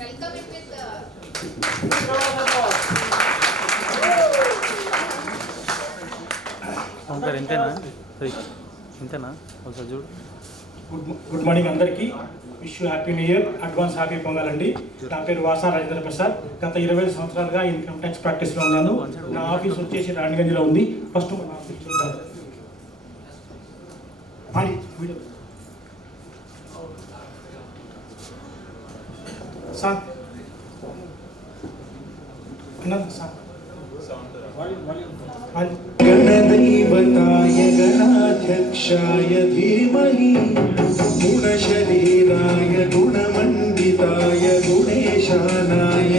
Welcome it with uh, ఇంతేనా? సరే ఇంతేనా? ఒకసారి చూడు. గుడ్ గుడ్ మార్నింగ్ అందరికీ. Wish happy new year advance happy Pongal అండి నా పేరు వాసా రాజేంద్ర ప్రసాద్. గత ఇరవై ఐదు సంవత్సరాలుగా ఇన్కమ్ ట్యాక్స్ ప్రాక్టీస్లో ఉన్నాను. నా ఆఫీస్ వచ్చేసి రాణిగంజ్లో ఉంది. ఫస్ట్ మన ఆఫీస్ చూద్దాం. Sir. Another sir. गणदैवताय गणाध्यक्षाय धीमहि गुणशरीराय गुणमण्डिताय गुणेशानाय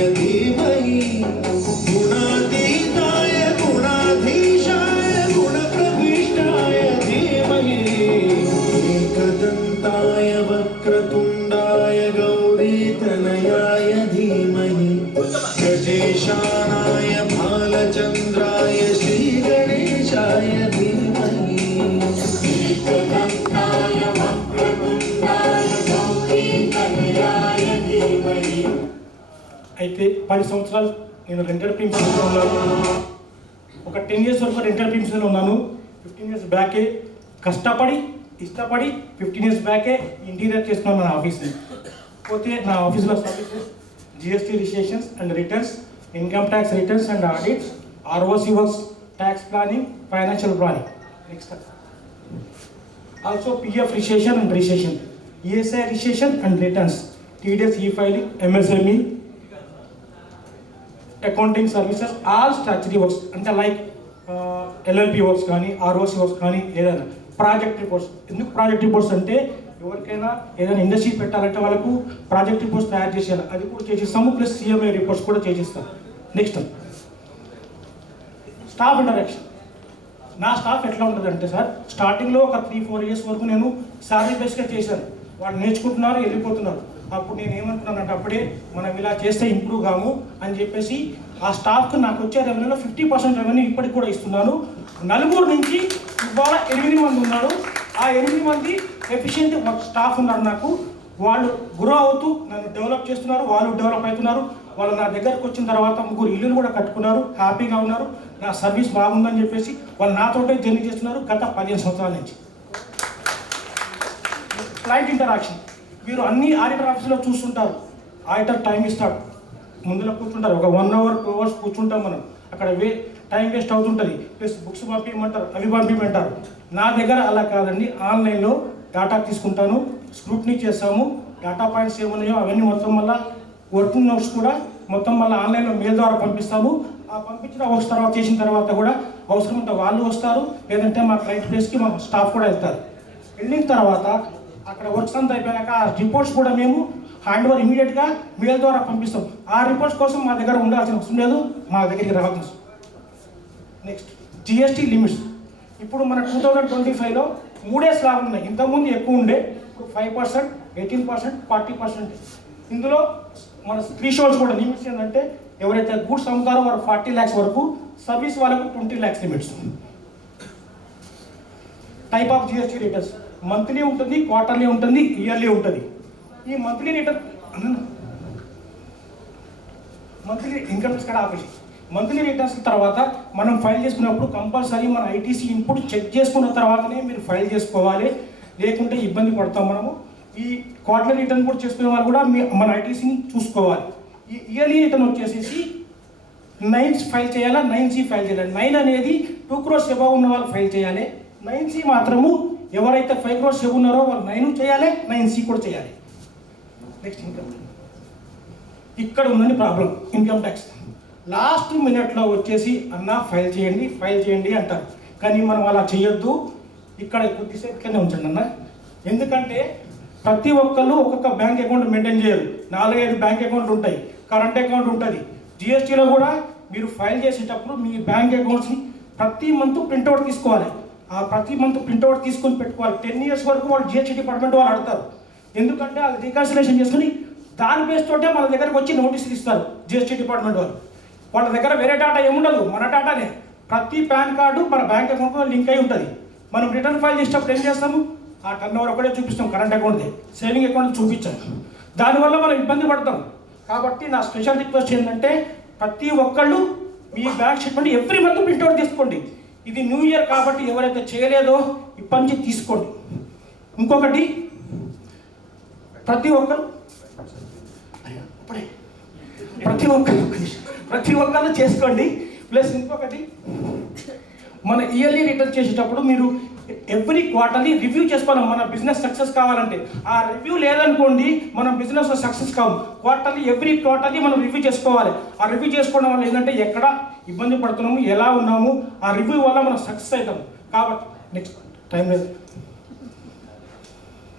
అయితే పది సంవత్సరాలు నేను రెంటెడ్ ప్రిన్సిపల్గా ఉన్నాను. ఒక టెన్ ఇయర్స్ వరకు రెంటెడ్ ప్రిన్సిపల్ ఉన్నాను. ఫిఫ్టీన్ ఇయర్స్ బ్యాకే కష్టపడి ఇష్టపడి ఫిఫ్టీన్ ఇయర్స్ బ్యాకే ఇంటీరియర్ చేసుకున్నాను నా ఆఫీస్ని పోతే నా ఆఫీస్లో services GST registrations and returns income tax returns and audits ROC works tax planning financial planning next also PF registration and registration ESI registration and returns TDS e filing MSME accounting services all statutory works అంటే like LLP works కానీ ROC works కానీ ఏదైనా project reports ఎందుకు project reports అంటే ఎవరికైనా ఏదైనా industry పెట్టాలంటే వాళ్ళకు ప్రాజెక్ట్ రిపోర్ట్స్ తయారు చేసేయాలి. అది కూడా చేసిస్తాము ప్లస్ సిఎంఏ రిపోర్ట్స్ కూడా చేసిస్తాం నెక్స్ట్ స్టాఫ్ ఇంటరాక్షన్ నా స్టాఫ్ ఎట్లా ఉంటుంది అంటే సార్ స్టార్టింగ్లో ఒక త్రీ ఫోర్ ఇయర్స్ వరకు నేను శాలరీ బేస్గా చేశాను. వాళ్ళు నేర్చుకుంటున్నారు వెళ్ళిపోతున్నారు. అప్పుడు నేను ఏమనుకున్నానంటే అప్పుడే మనం ఇలా చేస్తే ఇంప్రూవ్ కాము అని చెప్పేసి ఆ స్టాఫ్కి నాకు వచ్చే రెవెన్యూలో ఫిఫ్టీ పర్సెంట్ రెవెన్యూ ఇప్పటికి కూడా ఇస్తున్నాను. నలుగురు నుంచి ఇవాళ ఎనిమిది మంది ఉన్నారు. ఆ ఎనిమిది మంది ఎఫిషియెంట్ స్టాఫ్ ఉన్నారు నాకు. వాళ్ళు గ్రో అవుతూ నన్ను డెవలప్ చేస్తున్నారు వాళ్ళు డెవలప్ అవుతున్నారు. వాళ్ళు నా దగ్గరకు వచ్చిన తర్వాత ముగ్గురు ఇల్లులు కూడా కట్టుకున్నారు హ్యాపీగా ఉన్నారు. నా సర్వీస్ బాగుందని చెప్పేసి వాళ్ళు నాతోటే జర్నీ చేస్తున్నారు గత పదిహేను సంవత్సరాల నుంచి. క్లయింట్ ఇంటరాక్షన్ మీరు అన్ని ఆడిటర్ ఆఫీస్లో చూస్తుంటారు. ఆడిటర్ టైం ఇస్తాడు. ముందులో కూర్చుంటారు. ఒక వన్ అవర్ టూ అవర్స్ కూర్చుంటాం మనం. అక్కడ వే టైం వేస్ట్ అవుతుంటుంది. ప్లస్ బుక్స్ పంపించమంటారు అవి పంపించమంటారు నా దగ్గర అలా కాదండి. ఆన్లైన్లో డేటా తీసుకుంటాను. స్క్రూట్నీ చేస్తాము. డేటా పాయింట్స్ ఏమున్నాయో అవన్నీ మొత్తం మళ్ళీ వర్కింగ్ నోట్స్ కూడా మొత్తం మళ్ళీ ఆన్లైన్లో మెయిల్ ద్వారా పంపిస్తాము. ఆ పంపించిన వర్క్స్ తర్వాత చేసిన తర్వాత కూడా అవసరం ఉంటే వాళ్ళు వస్తారు. లేదంటే మా క్లయింట్ ప్లేస్కి మా స్టాఫ్ కూడా వెళ్తారు. వెళ్ళిన తర్వాత అక్కడ వర్క్స్ అంతా అయిపోయాక ఆ రిపోర్ట్స్ కూడా మేము హ్యాండ్ ఓవర్ ఇమీడియట్గా మెయిల్ ద్వారా పంపిస్తాం. ఆ రిపోర్ట్స్ కోసం మా దగ్గర ఉండాల్సిన అవసరం లేదు. మా దగ్గరికి రావాల్సిన నెక్స్ట్ జిఎస్టీ లిమిట్స్ ఇప్పుడు మన టూ థౌజండ్ ట్వంటీ ఫైవ్లో మూడే స్లాబ్ ఉన్నాయి. ఇంతకుముందు ఎక్కువ ఉండే. ఇప్పుడు five percent eighteen percent forty percent ఇందులో మన త్రీ షోల్స్ కూడా లిమిట్స్ ఏంటంటే ఎవరైతే గూడ్స్ అమ్ముతారో వారు ఫార్టీ ల్యాక్స్ వరకు సర్వీస్ వాళ్ళకు twenty lakhs limits type of GST returns monthly ఉంటుంది క్వార్టర్లీ ఉంటుంది ఇయర్లీ ఉంటుంది. ఈ మంత్లీ రిటర్న్ మంత్లీ ఇన్కమ్ కూడా ఆపేసి మంత్లీ రిటర్న్స్ తర్వాత మనం ఫైల్ చేసుకున్నప్పుడు కంపల్సరీ మన ఐటీసీ ఇన్పుట్ చెక్ చేసుకున్న తర్వాతనే మీరు ఫైల్ చేసుకోవాలి. లేకుంటే ఇబ్బంది పడతాం మనము. ఈ క్వార్టర్లీ రిటర్న్ కూడా చేసుకునే వాళ్ళు కూడా మీ మన ఐటీసీని చూసుకోవాలి. ఈ ఇయర్లీ రిటర్న్ వచ్చేసేసి నైన్ ఫైల్ చేయాలా? నైన్ సి ఫైల్ చేయాలి? నైన్ అనేది టూ క్రోర్స్ ఎబవ్ ఉన్న వాళ్ళు ఫైల్ చేయాలి. నైన్ సి మాత్రము ఎవరైతే ఫైవ్ క్రోర్స్ ఎబవ్ ఉన్నారో వాళ్ళు నైన్ చేయాలి నైన్ సి కూడా చేయాలి. నెక్స్ట్ ఇన్కమ్ ఇక్కడ ఉందని ప్రాబ్లం ఇన్కమ్ ట్యాక్స్ లాస్ట్ మినిట్లో వచ్చేసి అన్న ఫైల్ చేయండి ఫైల్ చేయండి అంటారు. కానీ మనం అలా చేయొద్దు. ఇక్కడ కొద్దిసేపు కింద ఉంచండి అన్న. ఎందుకంటే ప్రతి ఒక్కళ్ళు ఒక్కొక్క బ్యాంక్ అకౌంట్ మెయింటైన్ చేయరు. నాలుగైదు బ్యాంక్ అకౌంట్ ఉంటాయి. కరెంట్ అకౌంట్ ఉంటుంది. జిఎస్టీలో కూడా మీరు ఫైల్ చేసేటప్పుడు మీ బ్యాంక్ అకౌంట్స్ని ప్రతి మంత్ ప్రింట్అవుట్ తీసుకోవాలి. ప్రతి మంత్ ప్రింట్అవుట్ తీసుకొని పెట్టుకోవాలి. టెన్ ఇయర్స్ వరకు వాళ్ళు జిఎస్టీ డిపార్ట్మెంట్ వాళ్ళు అడతారు ఎందుకంటే అది రికన్సిలేషన్ చేసుకుని దాని బేస్ తోటే మన దగ్గరకు వచ్చి నోటీసులు ఇస్తారు జిఎస్టీ డిపార్ట్మెంట్ వాళ్ళు. వాళ్ళ దగ్గర వేరే డాటా ఏముండదు మన డాటానే ప్రతి పాన్ కార్డు మన బ్యాంక్ అకౌంట్లో లింక్ అయి ఉంటుంది. మనం రిటర్న్ ఫైల్ చేసేటప్పుడు ఏం చేస్తాము? ఆ టర్న్ ఓవర్ ఒకటే చూపిస్తాం కరెంట్ అకౌంట్ది సేవింగ్ అకౌంట్ చూపించాం దానివల్ల మనం ఇబ్బంది పడతాం. కాబట్టి నా స్పెషల్ రిక్వెస్ట్ ఏంటంటే ప్రతి ఒక్కళ్ళు మీ bank statement every month printout తీసుకోండి. ఇది న్యూ ఇయర్ కాబట్టి ఎవరైతే చేయలేదో ఇప్పటి నుంచి తీసుకోండి. ఇంకొకటి ప్రతి ఒక్కరు ప్రతి ఒక్కరు ప్రతి ఒక్కరు చేసుకోండి. ప్లస్ ఇంకొకటి మన ఇయర్లీ రిటర్న్ చేసేటప్పుడు మీరు ఎవ్రీ క్వార్టర్లీ రివ్యూ చేసుకోవాలి. మన బిజినెస్ సక్సెస్ కావాలంటే. ఆ రివ్యూ లేదనుకోండి మనం బిజినెస్ సక్సెస్ కావు. క్వార్టర్లీ ఎవ్రీ క్వార్టర్లీ మనం రివ్యూ చేసుకోవాలి. ఆ రివ్యూ చేసుకోవడం వల్ల ఏంటంటే ఎక్కడ ఇబ్బంది పడుతున్నాము ఎలా ఉన్నాము ఆ రివ్యూ వల్ల మనం సక్సెస్ అవుతాం. కాబట్టి నెక్స్ట్ టైం లేదు.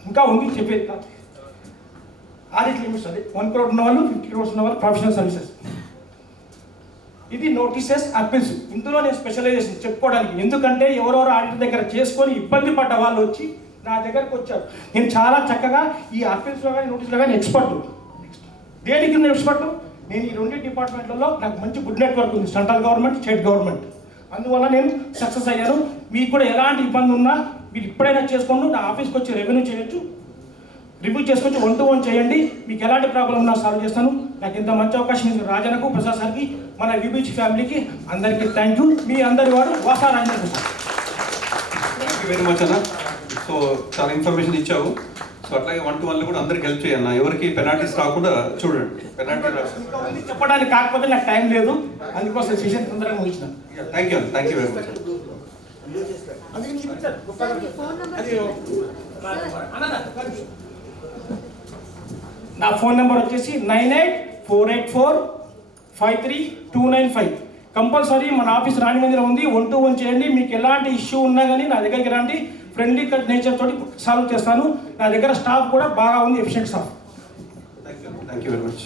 ఇంకా ఉంది చెప్పేది ఆడిట్ లిమిట్స్ అది. వన్ క్రోడ్ ఉన్న వాళ్ళు ఫిఫ్టీ క్రోడ్స్ ఉన్న వాళ్ళు ప్రొఫెషనల్ సర్వీసెస్ ఇది నోటీసెస్ అప్పీల్స్. ఇందులో నేను స్పెషలైజేషన్ చెప్పుకోవడానికి. ఎందుకంటే ఎవరెవరు ఆడిటర్ దగ్గర చేసుకొని ఇబ్బంది పడ్డ వాళ్ళు వచ్చి నా దగ్గరకు వచ్చారు. నేను చాలా చక్కగా ఈ అప్పీల్స్లో కానీ నోటీస్లో కానీ ఎక్స్పర్ట్ దేనికి నేను ఎక్స్పర్ట్ నేను ఈ రెండు డిపార్ట్మెంట్లలో నాకు మంచి గుడ్ నెట్వర్క్ ఉంది. Central government state government. అందువల్ల నేను సక్సెస్ అయ్యాను. మీకు కూడా ఎలాంటి ఇబ్బంది ఉన్నా మీరు ఇప్పుడైనా చేసుకోండి. నా ఆఫీస్కి వచ్చి రెవెన్యూ చేయొచ్చు. రివ్యూ చేసుకొచ్చి వన్ టు వన్ చేయండి. మీకు ఎలాంటి ప్రాబ్లం ఉన్నా సాల్వ్ చేస్తాను. నాకు ఇంత మంచి అవకాశం ఇచ్చిన రాజనకు ప్రసాద్ సార్కి మన విబీచ్ ఫ్యామిలీకి అందరికీ థ్యాంక్ యూ మీ అందరి వాడు Vasa Prasad. Thank you very much అన్న. సో చాలా ఇన్ఫర్మేషన్ ఇచ్చావు. సో అట్లాగే వన్ టు వన్లో కూడా అందరికి హెల్ప్ చేయన్న ఎవరికి పెనాల్టీస్ రాకుండా చూడండి. పెనాల్టీ చెప్పడానికి కాకపోతే నాకు టైం లేదు. అందుకోసం సెషన్ తొందరగా ముగించిన thank you thank you very much అది మీకు నా ఫోన్ నెంబర్ వచ్చేసి nine eight four eight four five three two nine five. Compulsory మన ఆఫీస్ రాణి మందిరం ఉంది. వన్ టు వన్ చేయండి. మీకు ఎలాంటి ఇష్యూ ఉన్నా కానీ నా దగ్గరికి రండి. ఫ్రెండ్లీ నేచర్ తోటి సాల్వ్ చేస్తాను. నా దగ్గర స్టాఫ్ కూడా బాగా ఉంది. Efficient staff. Thank you thank you very much